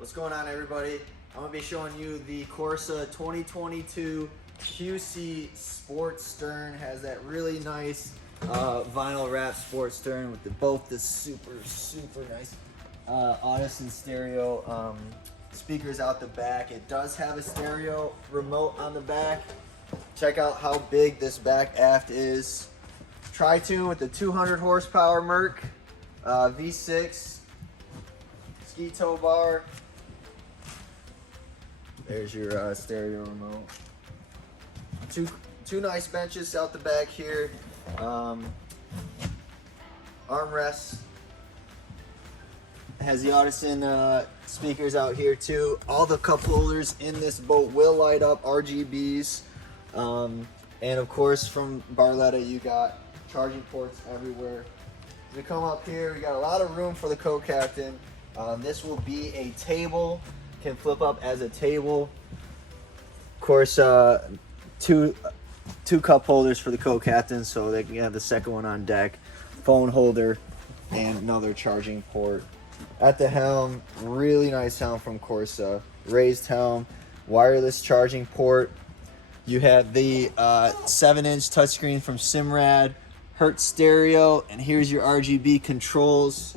What's going on, everybody? I'm going to be showing you the Corsa 23QCSS Sport Stern. Has that really nice vinyl wrap sport stern with both the super nice Audison stereo speakers out the back. It does have a stereo remote on the back. Check out how big this back aft is. Tri-Toon with the 200 horsepower Merc V6 ski tow bar. There's your stereo remote. Two nice benches out the back here. Armrests. Has the Audison speakers out here too. All the cup holders in this boat will light up, RGBs. And of course from Barletta you got charging ports everywhere. As we come up here, we got a lot of room for the co-captain. This will be a table, can flip up as a table. Of course, two cup holders for the co-captain, so they can have the second one on deck. Phone holder and another charging port. At the helm, really nice helm from Corsa. Raised helm, wireless charging port. You have the 7-inch touchscreen from Simrad, Hertz stereo, and here's your RGB controls.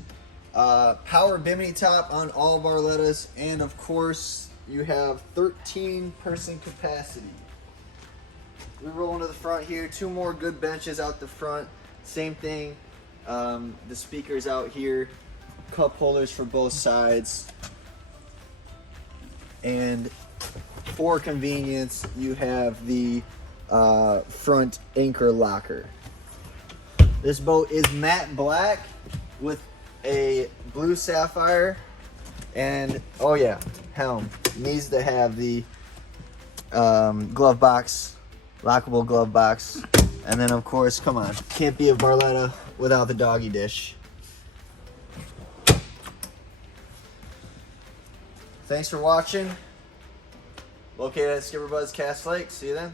Power bimini top on all Barlettas, and of course you have 13-person capacity. We roll into the front here, two more good benches out the front. Same thing, the speakers out here, cup holders for both sides, and for convenience you have the front anchor locker. This boat is matte black with a blue sapphire, and oh yeah, helm needs to have the glove box, lockable glove box, and then of course, come on, can't be a Barletta without the doggy dish. Thanks for watching. Located at SkipperBud's Cass Lake. See you then.